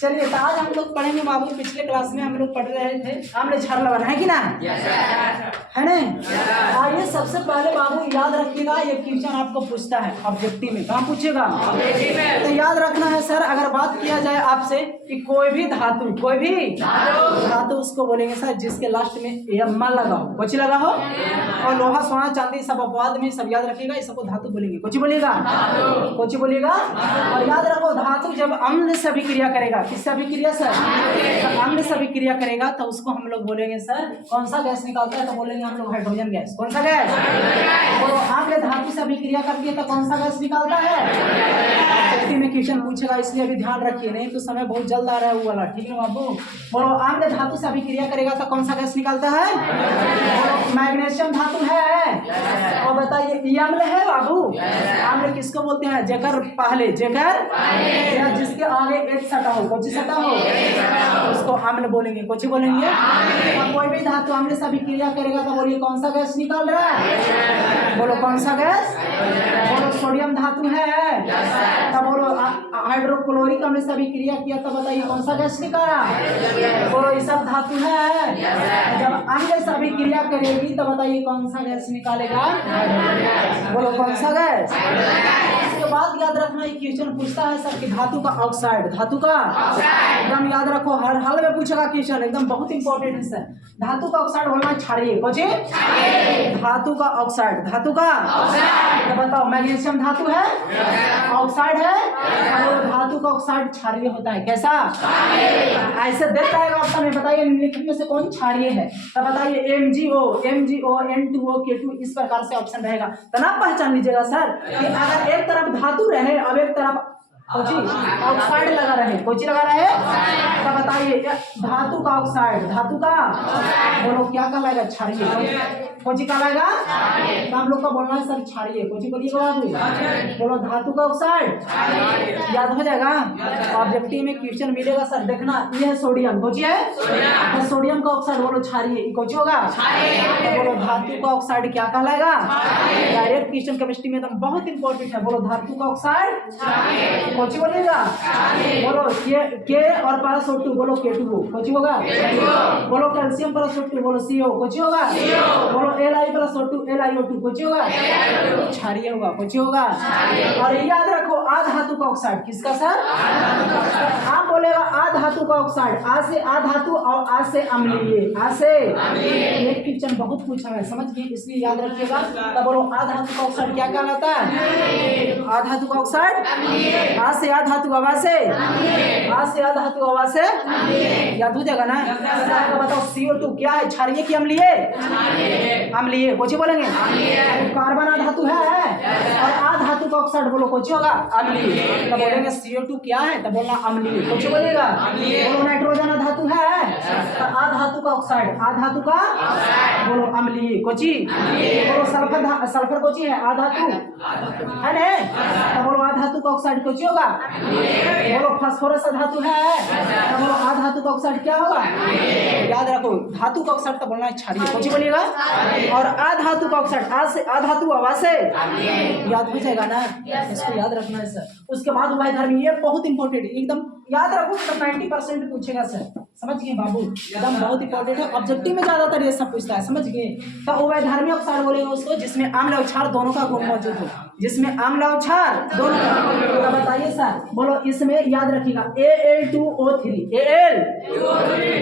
चलिए, तो आज हम लोग पढ़ेंगे बाबू। पिछले क्लास में हम लोग पढ़ रहे थे आमले झाड़ लगाना है कि ना, है ना। आइए सबसे पहले बाबू याद रखिएगा, ये क्वेश्चन आपको पूछता है ऑब्जेक्टिव में। कहाँ पूछेगा? तो याद रखना है सर, अगर बात किया जाए आपसे कि कोई भी धातु उसको बोलेंगे सर जिसके लास्ट में एम्मा लगा हो, कुछ लगा हो, और लोहा सोना चांदी सब अपवाद में सब याद रखिएगा, इस सबको धातु बोलेंगे। कुछ बोलिएगा, कुछ बोलिएगा। और याद रखो, धातु जब अम्ल से अभिक्रिया करेगा, किससे अभिक्रिया सर? तो अम्ल से अभिक्रिया करेगा तो उसको हम लोग बोलेंगे सर कौन सा गैस निकालता है? तो बोलेंगे हम लोग हाइड्रोजन गैस। कौन सा गैस? तो अम्ल धातु से अभिक्रिया करती है तो कौन सा गैस निकालता है? में क्वेश्चन पूछेगा, इसलिए अभी ध्यान रखिए, नहीं तो समय बहुत जल्द आ रहा है वो वाला। ठीक है बाबू, बोलो अम्ल धातु से अभिक्रिया करेगा तो कौन सा गैस निकालता है? मैग्नीशियम धातु है। और बताइए ये अम्ल है बाबू। अम्ल किसको बोलते हैं? जेकर पहले, या जिसके आगे एक सटा हो, कुछ सटा हो, उसको अम्ल बोलेंगे। कुछ बोलेंगे। और कोई भी धातु अम्ल से अभिक्रिया करेगा तो बोलिए कौन सा गैस निकाल रहा है? बोलो कौन सा गैस? बोलो सोडियम धातु है। तब बोलो हाइड्रोक्लोरिक अम्ल से अभिक्रिया किया तो बताइए कौन सा गैस निकाला? बोलो ये सब धातु है। जब अम्ल से अभिक्रिया करेगी तो बताइए कौन सा गैस निकालेगा? बोलो कौन सा गैस? इसके बाद याद रखना, ये क्वेश्चन पूछता है सर कि धातु का ऑक्साइड, धातु का एकदम याद रखो, हर हाल में पूछेगा क्वेश्चन, एकदम बहुत इंपॉर्टेंट है सर। धातु का ऑक्साइड बोलना क्षारीय। कुछ धातु का ऑक्साइड, धातु का तो बताओ मैग्नीशियम धातु है, ऑक्साइड है, और धातु का ऑक्साइड क्षारीय होता है। कैसा? ऐसे देता है ऑप्शन में, बताइए निम्नलिखित में से कौन क्षारीय है? तो बताइए MgO, N2O, K2, इस प्रकार से ऑप्शन रहेगा। तो ना पहचान लीजिएगा सर कि अगर एक तरफ धातु रहे अब एक तरफ ऑक्साइड लगा रहे, कोई लगा रहे, तो बताइए धातु का ऑक्साइड, धातु का बोलो क्या कहलाएगा? क्षारीय। कोची कहलाएगा? तो हम लोग का बोलना है सर क्षारीय। कोची बोलिएगा बाबू? बोलो धातु का ऑक्साइड। याद हो जाएगा, ऑब्जेक्टिव में क्वेश्चन मिलेगा सर। देखना ये है सोडियम, कोची है तो सोडियम का ऑक्साइड बोलो क्षारीय। कोची होगा? तो बोलो धातु का ऑक्साइड क्या कहलाएगा? डायरेक्ट क्वेश्चन केमिस्ट्री में एकदम बहुत इंपॉर्टेंट है। बोलो धातु का ऑक्साइड कोची बोलिएगा? बोलो के और पैरासोटू बोलो K2O, कोची होगा? बोलो कैल्शियम पैरासोटू बोलो CO, कोची होगा? बोलो Li पैरासोटू LiO2, कोची होगा? क्षारीय होगा। कोची होगा? और याद रखो आ धातु का ऑक्साइड किसका सर? आप बोलेगा आ धातु का ऑक्साइड, आ से आ धातु और आ से अम्लीय, आ से ये क्वेश्चन बहुत पूछा है, समझ गए, इसलिए याद रखिएगा। तब बोलो आ धातु का ऑक्साइड क्या कहलाता है? आ धातु का ऑक्साइड आ से आ धातु हवा से, आ से आ धातु हवा से, याद हो जाएगा ना। बताओ CO2 क्या है? क्षारीय की अम्लीय? अम्लीय। कोची बोलेंगे? कार्बन आ धातु है और आ धातु का ऑक्साइड बोलो कोची होगा? अम्लीय। तो बोलेंगे CO2 क्या है? तो बोलना अम्लीय। कोची बोलेगा? बोलो नाइट्रोजन आ धातु है तो आ धातु का ऑक्साइड, आ धातु का बोलो अम्लीय। कोची बोलो सल्फर कोची है? आ धातु है ना, तो बोलो आ धातु का ऑक्साइड कोची होगा? बोलो फास्फोरस धातु है तो बोलो आ धातु का ऑक्साइड क्या होगा? याद रखो धातु का ऑक्साइड तो बोलना है क्षारीय। कुछ बोलिएगा। और आ धातु का ऑक्साइड आ से आ धातु हवा से, याद हो जाएगा ना, इसको याद रखना है सर। उसके बाद उभयधर्मी, ये बहुत इंपॉर्टेंट है, एकदम याद रखो, तो 90% पूछेगा सर, समझ गए बाबू, एकदम बहुत इंपॉर्टेंट है। ऑब्जेक्टिव में ज्यादातर ये सब पूछता है, समझ गए। तो उभयधर्मी ऑक्साइड बोलेंगे उसको जिसमें अम्ल और क्षार दोनों का गुण मौजूद हो, जिसमें अम्ल और क्षार दोनों का। तो बताइए सर, बोलो इसमें याद रखिएगा Al2O3,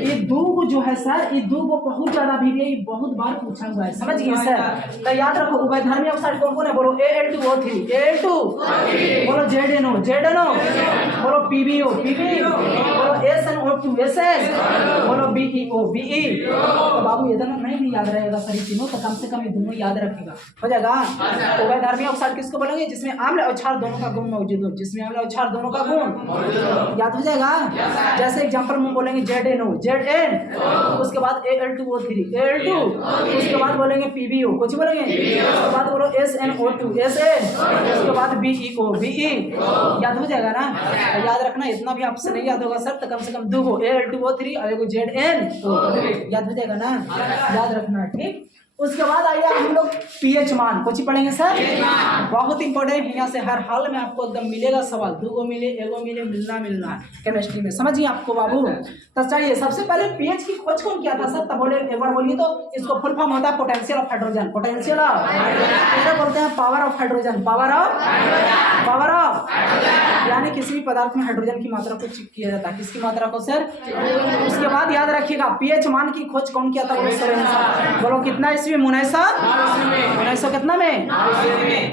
ये दूब जो है सर, ये दूब बहुत ज्यादा भी बहुत बार पूछा हुआ है, समझ गए सर। तो याद रखो उभयधर्मी ऑक्साइड कौन कौन है? बोलो Al2O3, Al2 बोलो ZNO, बोलो PbO, बोलो SnO2, SS, बोलो BeO, BE। तो बाबू ये दोनों नहीं भी याद रहेगा सर, तीनों तो कम से कम ये दोनों याद रखेगा, हो जाएगा। उभयधर्मी ऑक्साइड किसको बोलेंगे? जिसमें आम्ल और क्षार दोनों का गुण मौजूद हो, जिसमें आम्ल और क्षार दोनों का गुण याद हो जाएगा। जैसे एग्जांपल में बोलेंगे ZNO ZN, उसके बाद Al2O3 Al2, उसके बाद बोलेंगे PbO, कुछ बोलेंगे, उसके बाद बोलो SnO2 SN, उसके बाद BeO BE, याद हो जाएगा ना। तो याद रखना, इतना भी आपसे नहीं याद होगा सर तो कम से कम 2 Al2O3 और एगो ZN, याद हो जाएगा ना, याद रखना। ठीक, उसके बाद आइए हम लोग पीएच मान कुछ पढ़ेंगे सर, बहुत इंपॉर्टेंट। यहाँ से हर हाल में आपको एकदम मिलेगा सवाल, 2 मिले, एगो मिले, मिलना केमिस्ट्री में, समझिए आपको बाबू। तो चलिए सबसे पहले पीएच की खोज कौन किया था सर? तब बोले, एक बार बोलिए तो। इसको फुल फॉर्म होता है potential of hydrogen, potential of, इसे बोलते हैं power of hydrogen, power of, यानी किसी भी पदार्थ में हाइड्रोजन की मात्रा को चेक किया जाता है, किसकी मात्रा को सर। उसके बाद याद रखिएगा पीएच मान की खोज कौन किया था? बोलो कितना ईस्वी? 1900 कितना में?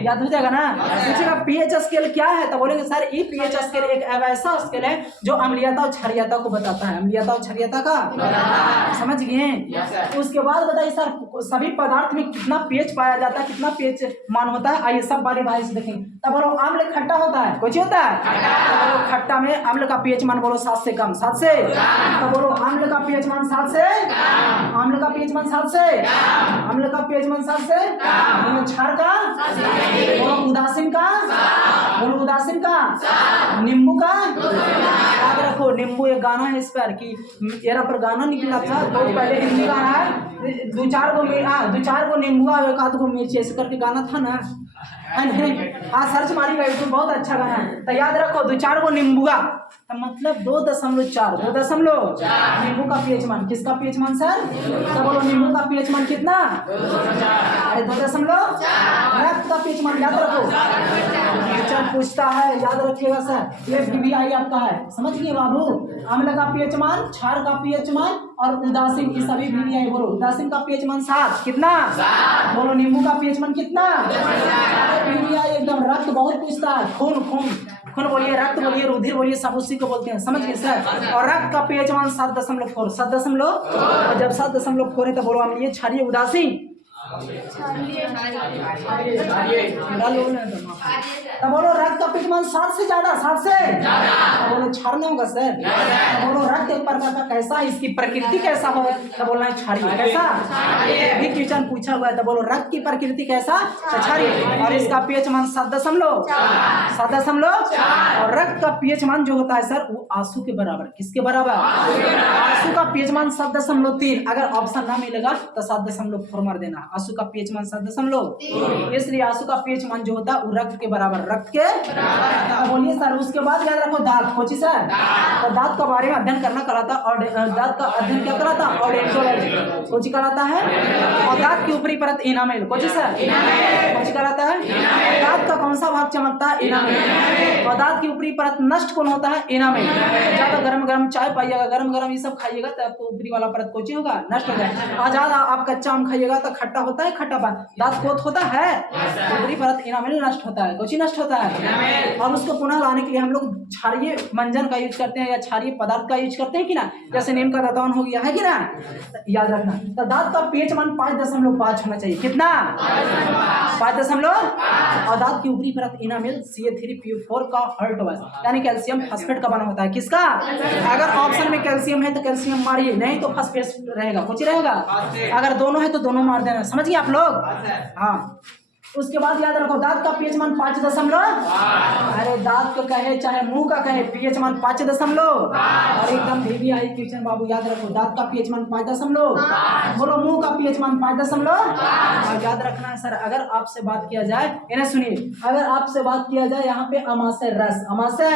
याद हो जाएगा ना। पूछेगा पीएच स्केल क्या है तो बोलेंगे सर ई पीएच स्केल एक ऐसा स्केल है जो अम्लीयता और क्षारीयता को बताता है, अम्लीयता और क्षारीयता का, समझ गए। उसके बाद बताइए सर सभी पदार्थ में कितना पीएच पाया जाता है, कितना पीएच मान होता है? आइए सब बारी बारी से देखेंगे। तब बोलो अम्ल खट्टा होता है, कुछ होता है खट्टा में अम्ल का पीएच मान बोलो 7 से कम, 7 से। तब बोलो अम्ल का पीएच मान 7 से, अम्ल का पीएच मान 7 से, अम्ल का पीएच मान 7 से, क्षार का बोलो, उदासीन का बोलो, उदासीन का, नींबू का, याद रखो नींबू एक गाना है इस पर कि एरा पर गाना निकला था बहुत पहले, हिंदी गाना है, 2-4 गो नींबू और 1 आध गो मिर्ची ऐसे करके गाना था ना। हाँ सर्च मारिएगा यूट्यूब, बहुत अच्छा गाना है। तो याद रखो 2-4 गो नींबुआ तो मतलब 2.4 नींबू का पीएच मान, किसका पीएच मान सर? तो बोलो नींबू का पीएच मान कितना? अरे 2.4। रक्त का पीएच मान याद रखो, टीचर पूछता है, याद रखिएगा सर, ये PBI आपका है, समझ गए बाबू। अम्ल का पीएच मान, क्षार का पीएच मान और उदासीन की सभी PBI बोलो। उदासीन का पीएच मान 7, कितना? बोलो नींबू का पीएच मान कितना? PBI एकदम। रक्त बहुत पूछता है, खून बोलिए, रक्त बोलिए, रुधिर बोलिए, सब उसी को बोलते हैं, समझ गए सर। और रक्त का पीएच मान 7.4, 7.4, और जब 7.4 है तो बोलो अम्लीय, क्षारीय, उदासीन, तब बोलो रक्त का पीएच मान 7 से ज्यादा, 7 से, तब बोलो क्षार नहीं होगा सर। तब बोलो रक्त एक प्रकार का कैसा, इसकी प्रकृति कैसा हो, तब बोलना है क्षारीय, कैसा भी क्वेश्चन पूछा हुआ है। तब बोलो रक्त की प्रकृति कैसा, क्षारीय, और इसका पीएच मान 7.4, और रक्त का पीएच मान जो होता है सर वो आंसू के बराबर, किसके बराबर? आंसू का पीएच मान 7.3, अगर ऑप्शन ना मिलेगा तो 7.4 मार देना। आंसू का पीएच मान 7.3, इसलिए आंसू का पीएच मान जो होता है वो रक्त के बराबर, रक्त के बोलिए सर। उसके बाद याद रखो दांत, कोची सर, तो दांत का बारे में अध्ययन करना कराता, और दांत का अध्ययन क्या कराता? ऑडेंटोलॉजी, कोची कराता है। और दांत की ऊपरी परत इनामेल, कोची सर, कोची कराता है। दांत का कौन सा भाग चमकता है? इनामेल। और दांत की ऊपरी परत नष्ट कौन होता है? इनामेल। ज्यादा गरम चाय पाइएगा, गरम ये सब खाइएगा तो आपको ऊपरी वाला परत कोची होगा, नष्ट हो जाएगा। और ज्यादा आप कच्चा आम खाइएगा तो खट्टा होता है, खट्टा दांत कोत होता है, ऊपरी परत इनामेल नष्ट होता है, कोची नष्ट होता है। और उसको पुनः लाने के लिए हम लोग क्षारीय मंजन का यूज करते हैं या क्षारीय पदार्थ का यूज करते हैं कि ना, जैसे नीम का दांतन हो गया है कि ना, याद रखना। तो दांत का पीएच मान 5.5 होना चाहिए, कितना? 5.5। और दांत की ऊपरी परत इनामेल CA3PO4 का हर्टवाइज यानी कैल्शियम फास्फेट का बना होता है, किसका? अगर ऑप्शन में कैल्शियम है तो कैल्शियम मारिए, नहीं तो फास्फेट रहेगा, कुछ रहेगा। अगर दोनों है तो दोनों मार देना, समझिए आप लोग। हाँ उसके बाद याद रखो दांत का पीएच मान 5. अरे दांत को कहे चाहे मुंह का कहे पीएच मान 5. और एकदम PBI क्वेश्चन बाबू याद रखो, दांत का पीएच मान 5. बोलो मुंह का पीएच मान 5. और याद रखना है सर, अगर आपसे बात किया जाए, इन्हें सुनिए, अगर आपसे बात किया जाए यहाँ पे अमाशय रस, अमाशय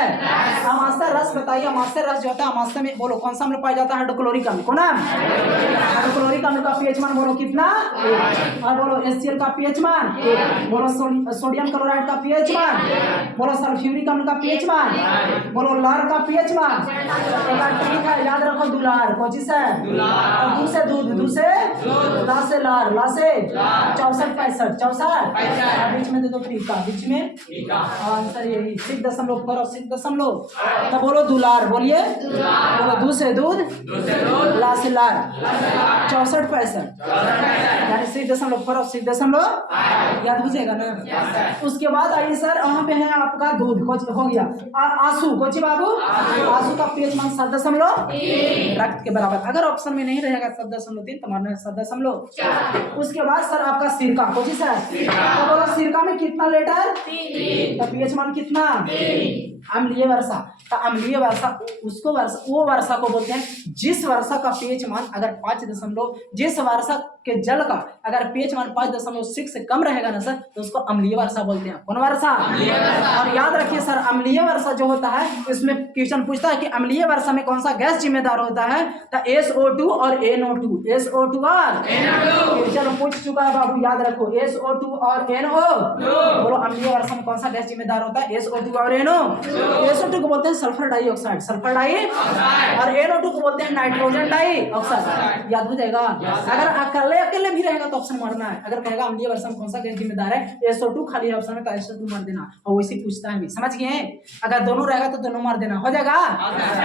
रस बताइए। अमाशय रस जो होता है, अमाशय में बोलो कौन सा अम्ल पाया जाता है? हाइड्रोक्लोरिक अम्ल, कौन है? हाइड्रोक्लोरिक अम्ल का पीएच मान बोलो कितना? और बोलो HCl का पीएच मान, बोलो सोडियम क्लोराइड का पीएच मान, बोलो सल्फ्यूरिक अम्ल का पीएच मान, बोलो लार का पीएच मान। ठीक है याद रखो दुलार, कोची से और दूध से दूध, दूध से ला से लार, ला से 64 65 बीच में दे दो फीका, बीच में आंसर यही 6.4 और 6. तो बोलो दुलार, बोलिए बोलो दूध से दूध, ला से लार 64 65 यानी 6.4 और 6. याद हो जाएगा ना। उसके बाद आइए सर, यहाँ पे है आपका दूध हो गया। आंसू कोची बाबू, आंसू का पीएच मान 7.3 रक्त के बराबर। अगर ऑप्शन में नहीं रहेगा 7.3 तो मानना है 7.4। उसके बाद सर आपका सिरका कोची सर, तो बोलो सिरका में कितना लीटर, 3। तो पीएच मान कितना, अम्लीय वर्षा। तो अम्लीय वर्षा उसको वो वर्षा को बोलते हैं जिस वर्षा का पीएच मान अगर 5 जिस वर्षा के जल का अगर पीएच मान 5.6 से कम रहेगा ना सर, तो उसको अम्लीय वर्षा बोलते हैं। कौन वर्षा, और याद रखिए सर, अम्लीय वर्षा जो होता है इसमें क्वेश्चन पूछता है कि अम्लीय वर्षा में कौन सा गैस जिम्मेदार होता है, तो SO2 और NO2। SO2 और क्वेश्चन पूछ चुका है बाबू, याद रखो SO2 और NO। बोलो अम्लीय वर्षा में कौन सा गैस जिम्मेदार होता है, SO2 और NO। SO2 को बोलते हैं सल्फर डाइऑक्साइड, सल्फर डाइऑक्साइड, और NO2 को बोलते हैं नाइट्रोजन डाइऑक्साइड। याद हो जाएगा। अगर अकेले अकेले भी रहेगा तो ऑप्शन मारना है। अगर कहेगा अम्लीय वर्षा में कौन सा गैस जिम्मेदार है, SO2 खाली ऑप्शन में तो SO2 मार देना, और वैसे पूछता है भी, समझ गए। अगर दोनों रहेगा तो दोनों मार देना, हो जाएगा।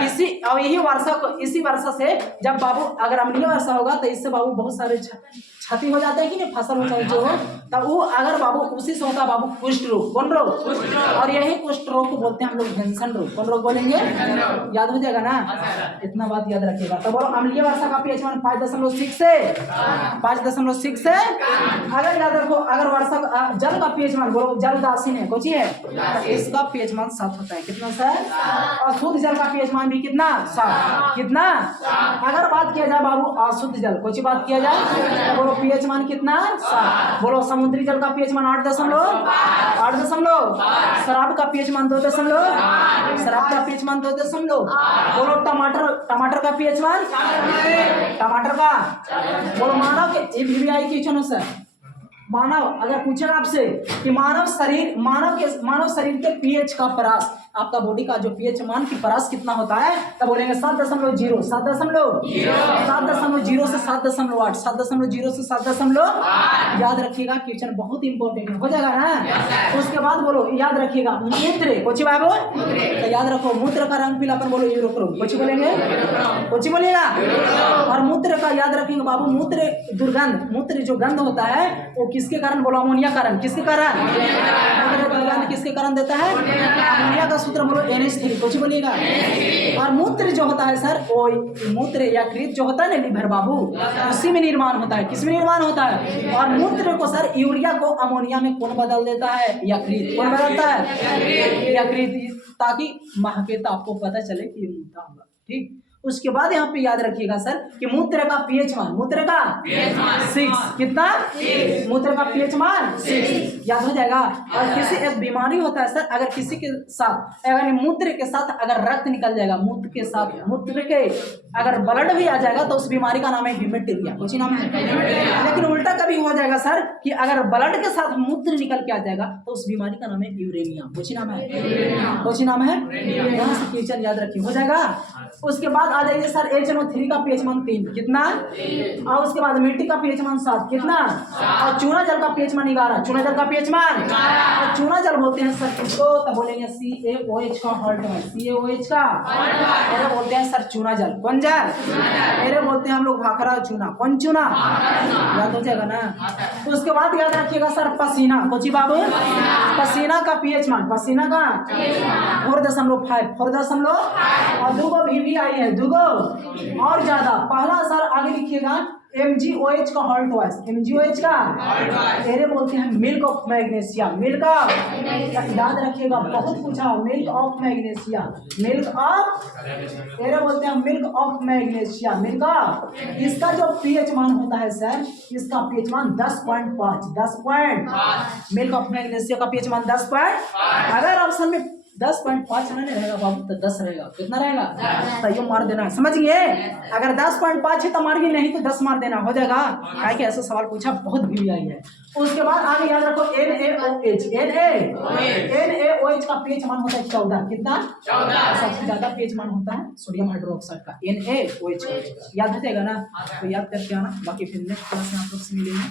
इसी और यही वर्षा को, इसी वर्षा से जब बाबू अगर अम्लीय वर्षा होगा तो इससे बाबू बहुत सारे क्षति हो जाता है कि नहीं, फसल हो जाए जो हो, तब वो अगर बाबू उसी से होता बाबू कुष्ठ रोग। कौन रोग, और यही कुष्ठ रोग को बोलते हैं हम लोग हेंसन रोग। कौन रोग बोलेंगे, याद हो जाएगा ना, इतना बात याद रखिएगा। तो बोलो अम्लीय वर्षा का पीएच मान 5.6 से 5.6 से, अगर याद रखो अगर वर्षा जल का पीएच मान, बोलो जल दासीन है कोची है, तो इसका पीएच मान 7 होता है। कितना सर, और शुद्ध जल का पीएच मान भी कितना, 7। कितना, अगर बात किया जाए बाबू अशुद्ध जल कोची बात किया जाए, बोलो पीएच मान कितना, 7। बोलो समुद्री जल का पीएच मान 8.8, शराब का पीएच मान 2, शराब का पीएच मान 2। बोलो टमाटर का पीएच मान, टमाटर का, बोलो मानव के VVI क्वेश्चन है सर। मानव अगर पूछे आपसे कि मानव शरीर के पीएच का परास, आपका बॉडी का जो पीएच मान की परास कितना होता है, तब बोलेंगे 7.0 से 7.8, 7.0 से 7.8। याद रखिएगा, क्वेश्चन बहुत इंपॉर्टेंट है, हो जाएगा ना। उसके बाद बोलो याद रखिएगा मूत्र कोची बाबू, तो याद रखो मूत्र का रंग पीलापन, बोलो यूरोक्रोम कोची बोलेंगे, कोची बोलिएगा। और मूत्र का याद रखेंगे बाबू, मूत्र दुर्गंध, मूत्र जो गंध होता है वो किसके कारण, बोलो अमोनिया कारण। किसके कारण, दुर्गंध किसके कारण देता है, अमोनिया का सूत्र बोलो NH3 कुछ बोलिएगा। और मूत्र जो होता है सर, वो मूत्र या यकृत जो होता है ना लीवर बाबू, उसी में निर्माण होता है। किसमें निर्माण होता है, और मूत्र को सर यूरिया को अमोनिया में कौन बदल देता है, यकृत। कौन बदलता है, यकृत, ताकि महकेता आपको पता चले कि ये मूत्र होगा। ठीक, उसके बाद यहाँ पे याद रखिएगा सर कि मूत्र का पीएच मान, मूत्र का 6 कितना, मूत्र का पीएच मान 6 याद हो जाएगा। और किसी एक बीमारी होता है सर, अगर किसी के साथ अगर मूत्र के साथ अगर रक्त निकल जाएगा, मूत्र के साथ मूत्र के अगर ब्लड भी आ जाएगा तो उस बीमारी का नाम है हीमेटुरिया, कुछ नाम है। लेकिन उल्टा कभी हो जाएगा सर कि अगर ब्लड के साथ मूत्र निकल के आ जाएगा तो उस बीमारी का नाम है यूरेनिया, कुछ नाम है, कुछ नाम है। यहाँ से क्वेश्चन याद रखिए, हो जाएगा। उसके बाद आ जाइए सर HNO3 का पीएच मान 3 कितना, और उसके बाद मिट्टी का पीएच मान 7 कितना, और चूना जल का पीएच मान 11, चूना जल का पीएच मान, और चूना जल बोलते हैं सर किसको, तो बोलेंगे CaOH का हॉल्ट है, CaOH का, अरे बोलते हैं सर चूना जल। कौन जल, अरे बोलते हैं हम लोग भाखरा चूना। कौन चूना, याद हो जाएगा ना। उसके बाद याद रखिएगा सर पसीना, कोची बाबू, पसीना का पीएच मान, पसीना का 4.5 और दूगो VVI है, दूगो और ज्यादा। पहला सर आगे लिखिएगा MgOH का हॉल्ट वाइज, MgOH का एरे बोलते हैं milk of magnesia, milk of, याद रखिएगा बहुत पूछा, milk of magnesia, milk of, array बोलते हैं milk of magnesia, milk of. इसका जो पीएच मान होता है सर, इसका पीएच मान 10.5, मिल्क ऑफ मैग्नीशिया का पीएच मान 10. अगर ऑप्शन में 10.5 नहीं रहेगा बाबू तो 10 रहेगा, कितना रहेगा? तो ये मार देना, समझ गए? अगर 10.5 है तो मार गई, नहीं तो 10 मार देना, हो जाएगा। क्या कि ऐसा सवाल पूछा बहुत भी आई है। उसके बाद आगे याद रखो NaOH, NaOH का पीएच मान होता है 14, कितना? 14। सबसे ज्यादा पीएच मान होता है सोडियम हाइड्रोक्साइड का, NaOH का। याद हो जाएगा ना, तो याद करके आना, बाकी फिर नेक्स्ट क्लास में आप लोग से मिलेंगे।